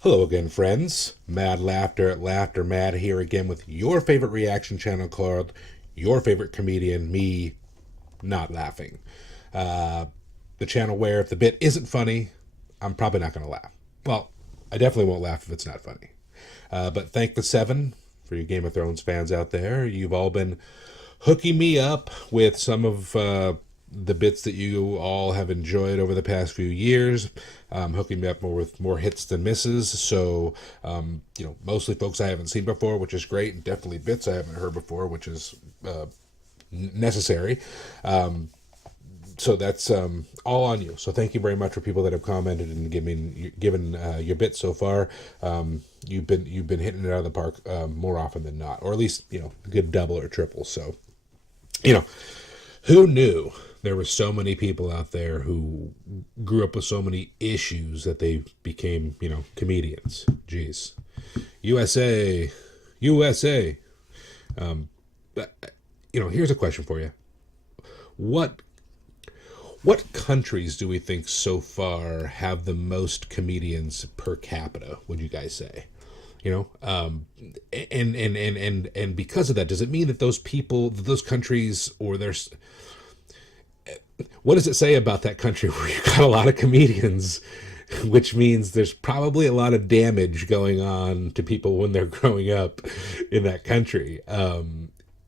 Hello again, friends. Mad Laughter at Laughter Mad here again with your favorite reaction channel called Your Favorite Comedian, me not laughing. Uh, the channel where if the bit isn't funny, I'm probably not going to laugh. Well, I definitely won't laugh if it's not funny. But thank the seven for you Game of Thrones fans out there. You've all been hooking me up with some of the bits that you all have enjoyed over the past few years, hooking me up more with more hits than misses. So, mostly folks I haven't seen before, which is great, and definitely bits I haven't heard before, which is necessary. So that's all on you. So thank you very much for people that have commented and given your bits so far. You've been hitting it out of the park more often than not, or at least a good double or triple. So who knew there were so many people out there who grew up with so many issues that they became comedians. Jeez, USA, USA. Here's a question for you. What countries do we think so far have the most comedians per capita, would you guys say? And because of that, does it mean that those countries, what does it say about that country where you've got a lot of comedians, which means there's probably a lot of damage going on to people when they're growing up in that country?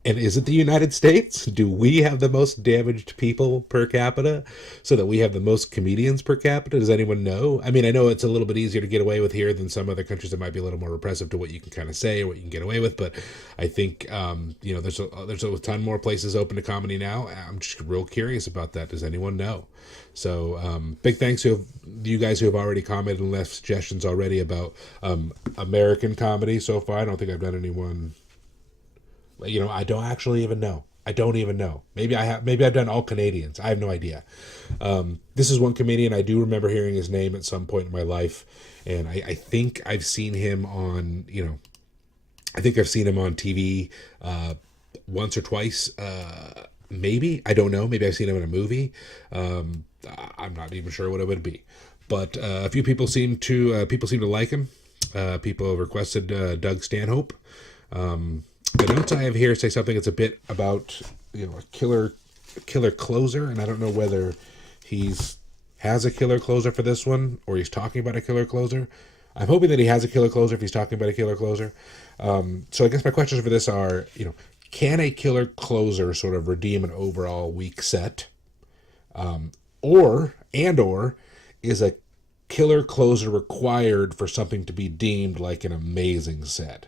And is it the United States? Do we have the most damaged people per capita so that we have the most comedians per capita? Does anyone know? I mean, I know it's a little bit easier to get away with here than some other countries that might be a little more repressive to what you can kind of say or what you can get away with. But I think, there's a ton more places open to comedy now. I'm just real curious about that. Does anyone know? So big thanks to you guys who have already commented and left suggestions already about American comedy so far. I don't think I've done anyone... I don't actually even know. I don't even know. Maybe I have. Maybe I've done all Canadians. I have no idea. This is one comedian I do remember hearing his name at some point in my life, and I think I've seen him on. I think I've seen him on TV once or twice. Maybe I don't know. Maybe I've seen him in a movie. I'm not even sure what it would be, but a few people seem to like him. People have requested Doug Stanhope. The notes I have here say something that's a bit about a killer closer, and I don't know whether has a killer closer for this one or he's talking about a killer closer. I'm hoping that he has a killer closer if he's talking about a killer closer. So I guess my questions for this are, can a killer closer sort of redeem an overall weak set, or is a killer closer required for something to be deemed like an amazing set?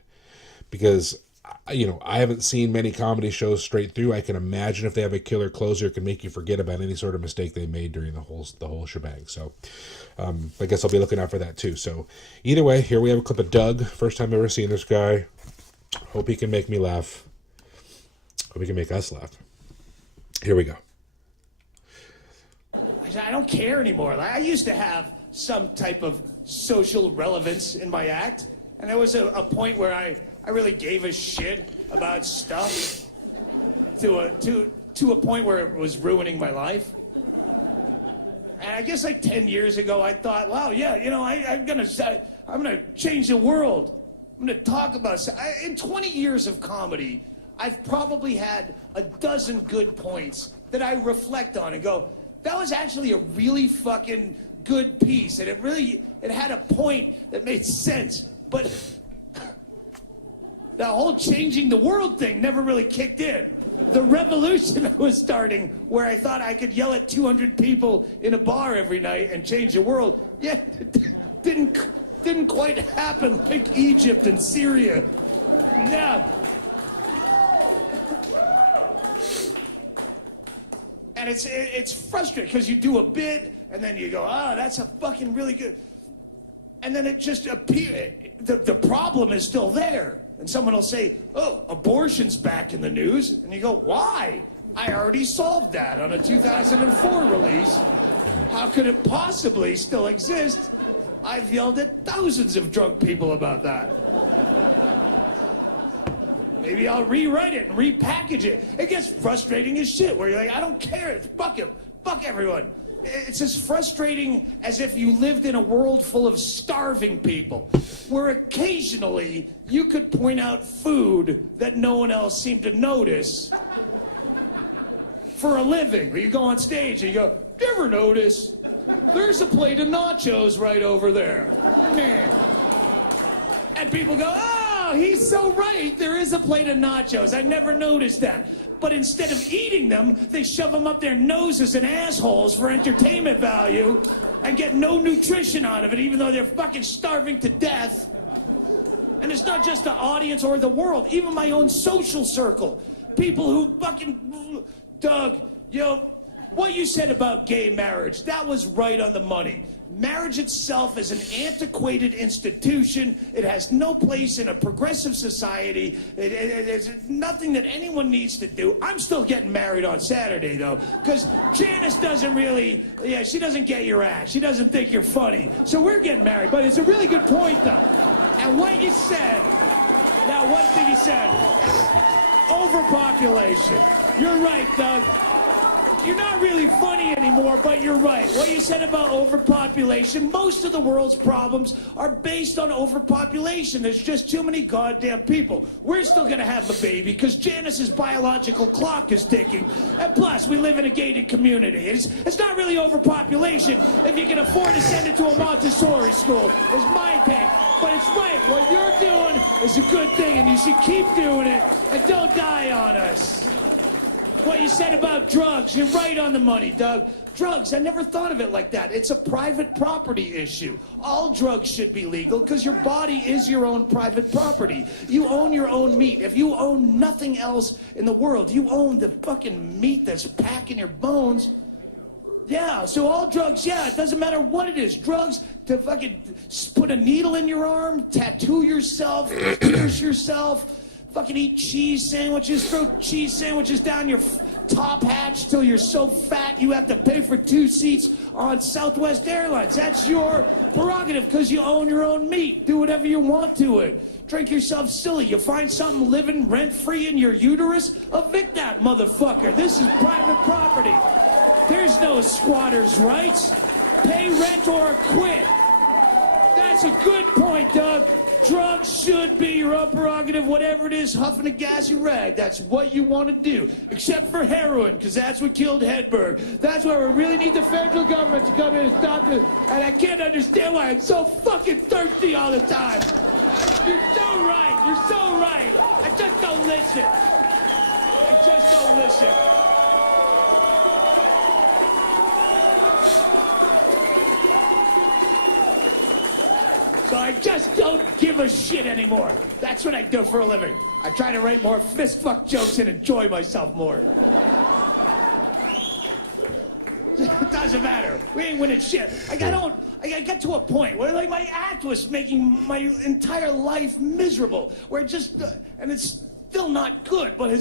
Because I haven't seen many comedy shows straight through. I can imagine if they have a killer closer, it can make you forget about any sort of mistake they made during the whole shebang. So I guess I'll be looking out for that too. So either way, here we have a clip of Doug. First time I've ever seen this guy. Hope he can make me laugh. Hope he can make us laugh. Here we go. I don't care anymore. I used to have some type of social relevance in my act, and there was a point where I really gave a shit about stuff to a point where it was ruining my life. And I guess like 10 years ago, I thought, wow, yeah, I'm gonna change the world. I'm gonna talk about... In 20 years of comedy, I've probably had a dozen good points that I reflect on and go, that was actually a really fucking good piece. And it had a point that made sense. But the whole changing the world thing never really kicked in. The revolution was starting where I thought I could yell at 200 people in a bar every night and change the world. Yeah, it didn't quite happen like Egypt and Syria. No. And it's frustrating because you do a bit and then you go, that's a fucking really good. And then it just appears, the problem is still there. And someone will say, oh, abortion's back in the news. And you go, why? I already solved that on a 2004 release. How could it possibly still exist? I've yelled at thousands of drunk people about that. Maybe I'll rewrite it and repackage it. It gets frustrating as shit where you're like, I don't care. Fuck him. Fuck everyone. It's as frustrating as if you lived in a world full of starving people, where occasionally you could point out food that no one else seemed to notice for a living. Where you go on stage and you go, "You ever notice? There's a plate of nachos right over there." Man. And people go, "Oh, he's so right. There is a plate of nachos. I never noticed that." But instead of eating them, they shove them up their noses and assholes for entertainment value and get no nutrition out of it, even though they're fucking starving to death. And it's not just the audience or the world, even my own social circle. People who fucking... Doug, what you said about gay marriage, that was right on the money. Marriage itself is an antiquated institution. It has no place in a progressive society. It's nothing that anyone needs to do. I'm still getting married on Saturday, though, because Janice doesn't really, she doesn't get your ass. She doesn't think you're funny. So we're getting married, but it's a really good point, though. And what you said, now one thing you said, overpopulation. You're right, Doug. You're not really funny anymore, but you're right. What you said about overpopulation, most of the world's problems are based on overpopulation. There's just too many goddamn people. We're still gonna have a baby because Janice's biological clock is ticking. And plus, we live in a gated community. It's not really overpopulation if you can afford to send it to a Montessori school, is my take. But it's right. What you're doing is a good thing, and you should keep doing it, and don't die on us. What you said about drugs, you're right on the money, Doug. Drugs, I never thought of it like that. It's a private property issue. All drugs should be legal because your body is your own private property. You own your own meat. If you own nothing else in the world, you own the fucking meat that's packing your bones. Yeah, so all drugs, it doesn't matter what it is. Drugs to fucking put a needle in your arm, tattoo yourself, pierce yourself, fucking eat cheese sandwiches, throw cheese sandwiches down your top hatch till you're so fat you have to pay for 2 seats on Southwest Airlines. That's your prerogative because you own your own meat. Do whatever you want to it. Drink yourself silly. You find something living rent-free in your uterus, evict that motherfucker. This is private property. There's no squatter's rights. Pay rent or quit. That's a good point, Doug. Drugs should be your own prerogative, whatever it is, huffing a gassy rag. That's what you want to do. Except for heroin, because that's what killed Hedberg. That's why we really need the federal government to come in and stop this. And I can't understand why I'm so fucking thirsty all the time. You're so right. You're so right. I just don't listen. I just don't listen. So I just don't give a shit anymore. That's what I do for a living. I try to write more fist fuck jokes and enjoy myself more. It doesn't matter. We ain't winning shit. I got to a point where like my act was making my entire life miserable. Where it just and it's still not good, but I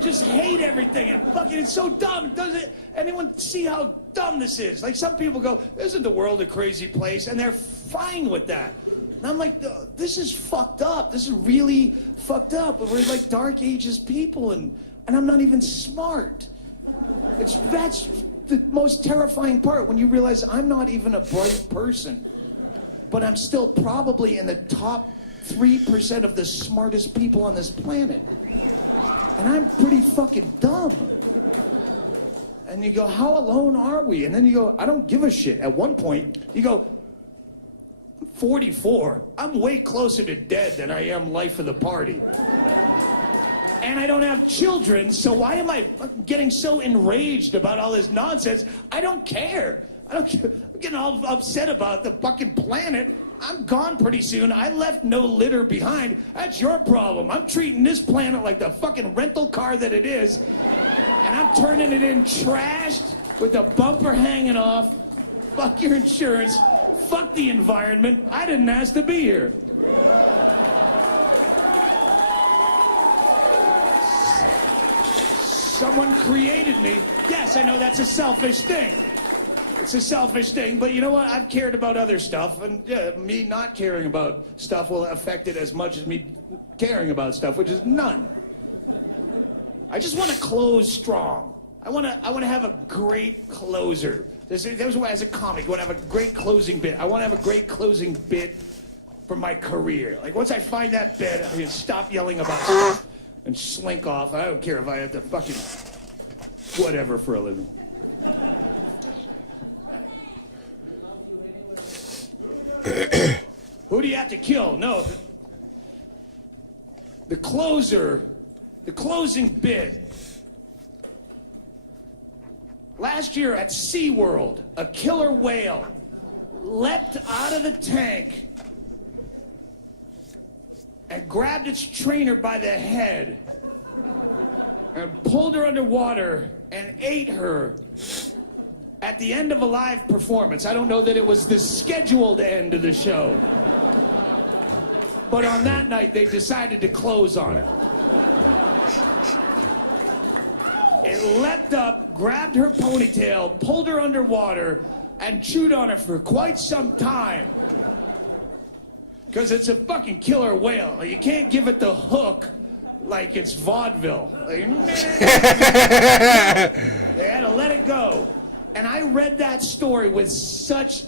just hate everything and fucking it's so dumb. Doesn't anyone see how dumb this is? Like some people go, "Isn't the world a crazy place?" And they're fine with that. And I'm like, this is fucked up. This is really fucked up. We're like dark ages people, and I'm not even smart. That's the most terrifying part when you realize I'm not even a bright person, but I'm still probably in the top 3% of the smartest people on this planet. And I'm pretty fucking dumb. And you go, how alone are we? And then you go, I don't give a shit. At one point, you go, I'm 44. I'm way closer to dead than I am life of the party. And I don't have children, so why am I getting so enraged about all this nonsense? I don't care. I'm getting all upset about the fucking planet. I'm gone pretty soon. I left no litter behind. That's your problem. I'm treating this planet like the fucking rental car that it is. And I'm turning it in trashed with the bumper hanging off. Fuck your insurance. Fuck the environment. I didn't ask to be here. Someone created me. Yes, I know that's a selfish thing. It's a selfish thing, but you know what? I've cared about other stuff, and me not caring about stuff will affect it as much as me caring about stuff, which is none. I just want to close strong. I want to have a great closer. That was why, as a comic, I want to have a great closing bit. I want to have a great closing bit for my career. Like, once I find that bit, I can stop yelling about stuff and slink off. I don't care if I have to fucking whatever for a living. Who do you have to kill? No. The closer, the closing bit. Last year at SeaWorld, a killer whale leapt out of the tank and grabbed its trainer by the head and pulled her underwater and ate her at the end of a live performance. I don't know that it was the scheduled end of the show, but on that night they decided to close on it. It leapt up, grabbed her ponytail, pulled her underwater, and chewed on her for quite some time. Because it's a fucking killer whale. You can't give it the hook like it's vaudeville. Like, they had to let it go. And I read that story with such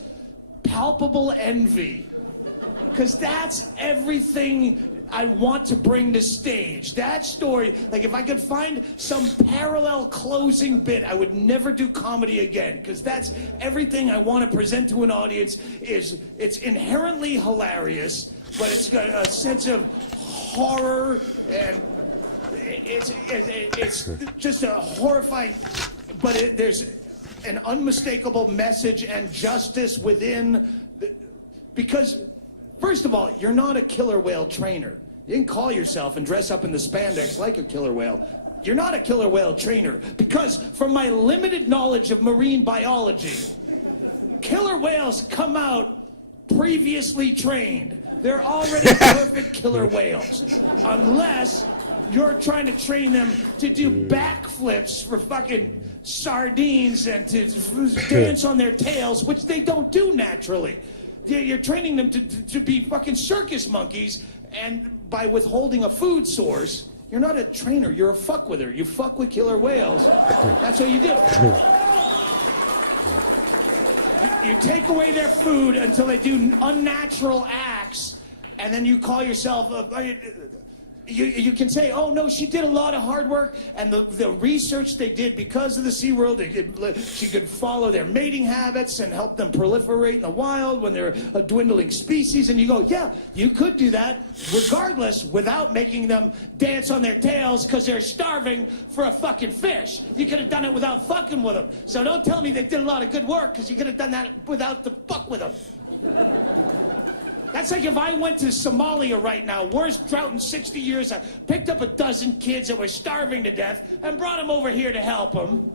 palpable envy. Because that's everything I want to bring to stage. That story, like if I could find some parallel closing bit, I would never do comedy again. Because that's everything I want to present to an audience. It's inherently hilarious, but it's got a sense of horror, and it's just a horrifying, but there's an unmistakable message and justice within, because first of all, you're not a killer whale trainer. You can call yourself and dress up in the spandex like a killer whale. You're not a killer whale trainer, because from my limited knowledge of marine biology, killer whales come out previously trained. They're already perfect killer whales. Unless you're trying to train them to do backflips for fucking sardines and to dance on their tails, which they don't do naturally. You're training them to be fucking circus monkeys, and by withholding a food source, you're not a trainer, you're a fuckwither. You fuck with killer whales. That's what you do. You take away their food until they do unnatural acts, and then you call yourself you can say, oh no, she did a lot of hard work, and the research they did because of the SeaWorld, she could follow their mating habits and help them proliferate in the wild when they're a dwindling species, and you go, yeah, you could do that regardless without making them dance on their tails because they're starving for a fucking fish. You could have done it without fucking with them. So don't tell me they did a lot of good work, because you could have done that without the fuck with them. That's like if I went to Somalia right now, worst drought in 60 years, I picked up a dozen kids that were starving to death and brought them over here to help them.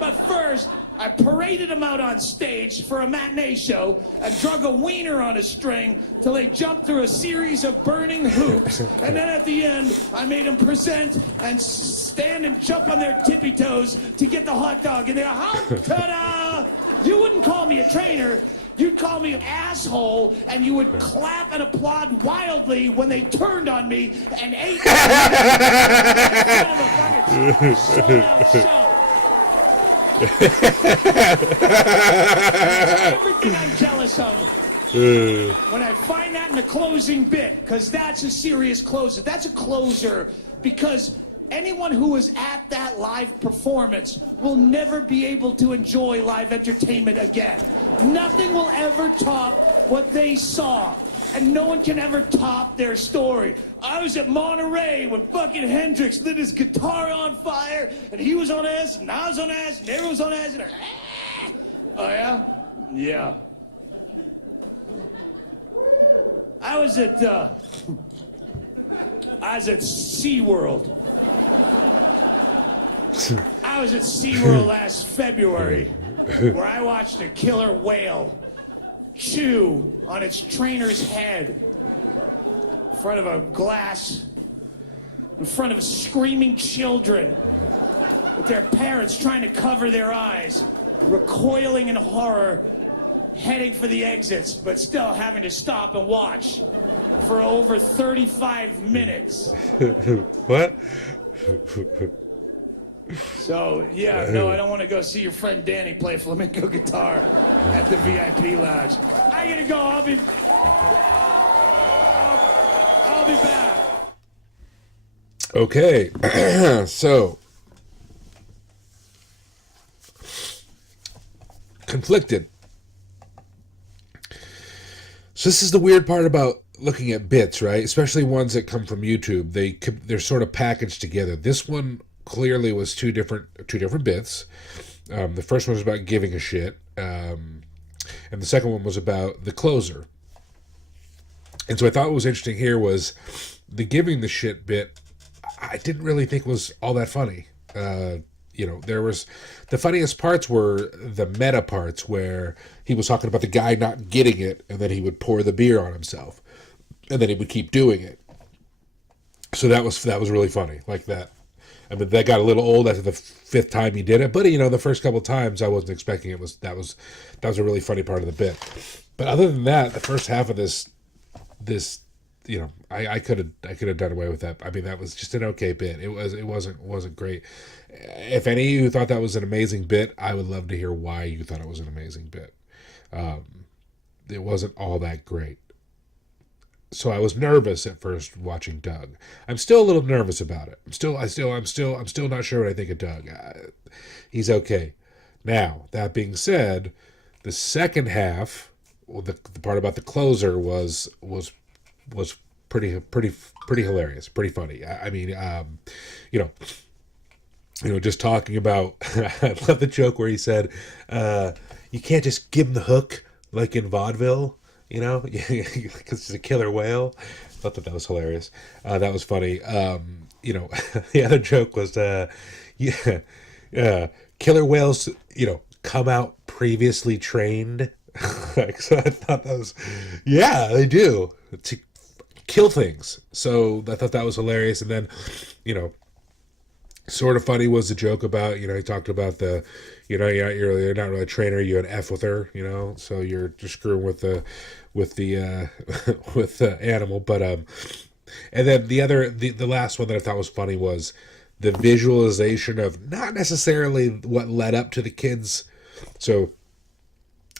But first, I paraded them out on stage for a matinee show and drug a wiener on a string till they jumped through a series of burning hoops. And then at the end, I made them present and stand and jump on their tippy toes to get the hot dog. And they go, ta-da! You wouldn't call me a trainer. You'd call me an asshole, and you would clap and applaud wildly when they turned on me and ate me. That's kind of a fucking sold-out show. Everything I'm jealous of. When I find that in the closing bit, because that's a serious closer. That's a closer because anyone who was at that live performance will never be able to enjoy live entertainment again. Nothing will ever top what they saw, and no one can ever top their story. I was at Monterey when fucking Hendrix lit his guitar on fire, and he was on acid, and I was on acid, and everyone was on acid. And oh yeah? Yeah. I was at SeaWorld. I was at SeaWorld last February, where I watched a killer whale chew on its trainer's head in front of a glass, in front of screaming children with their parents trying to cover their eyes, recoiling in horror, heading for the exits, but still having to stop and watch for over 35 minutes. What? So, yeah, no, I don't want to go see your friend Danny play flamenco guitar at the VIP lounge. I gotta go. I'll be back. Okay, so conflicted. So this is the weird part about looking at bits, right? Especially ones that come from YouTube. They're sort of packaged together. This one clearly was two different bits. The first one was about giving a shit, and the second one was about the closer. And so I thought what was interesting here was the giving the shit bit. I didn't really think was all that funny. There was the funniest parts were the meta parts where he was talking about the guy not getting it, and then he would pour the beer on himself, and then he would keep doing it. So that was really funny, like that. I mean, that got a little old after the fifth time he did it, but the first couple of times I wasn't expecting it. That was a really funny part of the bit. But other than that, the first half of this, I could have done away with that. I mean, that was just an okay bit. It wasn't great. If any of you thought that was an amazing bit, I would love to hear why you thought it was an amazing bit. It wasn't all that great. So I was nervous at first watching Doug. I'm still a little nervous about it. I'm still not sure what I think of Doug. He's okay. Now, that being said, the second half, the part about the closer was pretty hilarious, pretty funny. I mean, just talking about. I love the joke where he said, "You can't just give him the hook like in vaudeville." Because it's a killer whale. I thought that was hilarious. That was funny. The other joke was, killer whales, come out previously trained. So I thought that was, yeah, they do to kill things. So I thought that was hilarious. And then, sort of funny was the joke about, he talked about the, you're not really a trainer, you're an F with her, so you're just screwing with the with the animal. But and then the last one that I thought was funny was the visualization of not necessarily what led up to the kids. So,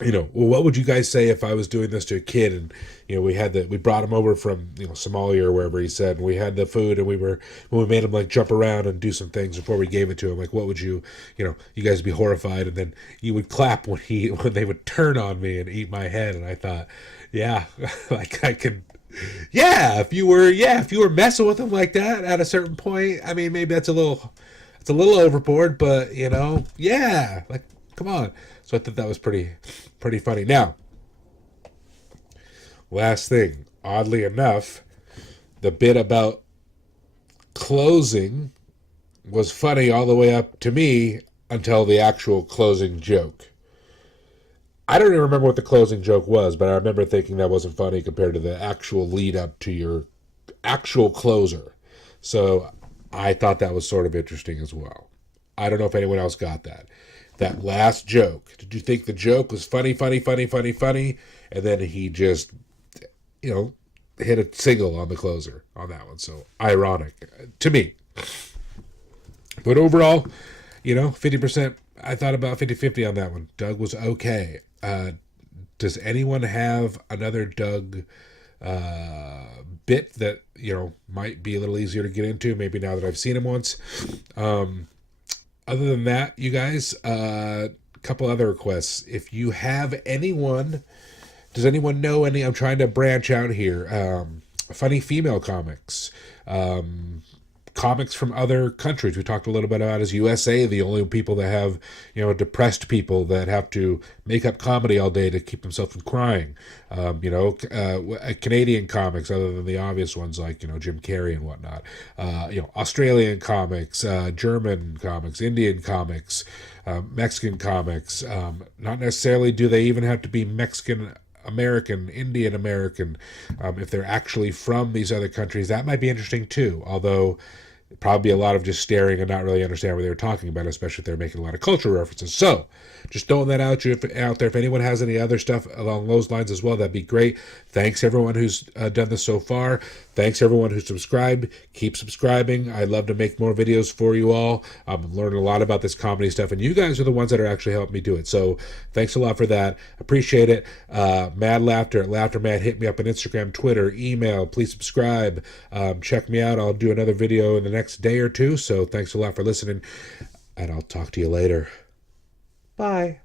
well, what would you guys say if I was doing this to a kid and, we brought him over from, Somalia or wherever he said, and we had the food and we made him like jump around and do some things before we gave it to him. Like, what would you guys would be horrified, and then you would clap when they would turn on me and eat my head. And I thought, yeah, like I could, yeah, if you were messing with him like that at a certain point, I mean, maybe it's a little overboard, but yeah, like, come on. So I thought that was pretty funny. Now, last thing, oddly enough, the bit about closing was funny all the way up to me until the actual closing joke. I don't even remember what the closing joke was, but I remember thinking that wasn't funny compared to the actual lead up to your actual closer. So I thought that was sort of interesting as well. I don't know if anyone else got that. That last joke. Did you think the joke was funny? And then he just, hit a single on the closer on that one. So ironic to me. But overall, 50%, I thought about 50-50 on that one. Doug was okay. Does anyone have another Doug bit that, might be a little easier to get into? Maybe now that I've seen him once. Other than that, you guys, a couple other requests. If you have does anyone know any? I'm trying to branch out here. Funny female comics, comics from other countries. We talked a little bit about is USA the only people that have, depressed people that have to make up comedy all day to keep themselves from crying. Canadian comics, other than the obvious ones like, Jim Carrey and whatnot. Australian comics, German comics, Indian comics, Mexican comics. Not necessarily do they even have to be Mexican American, Indian American, if they're actually from these other countries. That might be interesting too, although probably a lot of just staring and not really understand what they were talking about, especially if they're making a lot of cultural references. So just throwing that out there. If anyone has any other stuff along those lines as well, that'd be great. Thanks everyone who's done this so far. Thanks everyone who's subscribed. Keep subscribing. I'd love to make more videos for you all. I'm learning a lot about this comedy stuff, and you guys are the ones that are actually helping me do it. So thanks a lot for that. Appreciate it. Mad Laughter at LaughterMad. Hit me up on Instagram, Twitter, email. Please subscribe. Check me out. I'll do another video in the next day or two. So thanks a lot for listening, and I'll talk to you later. Bye.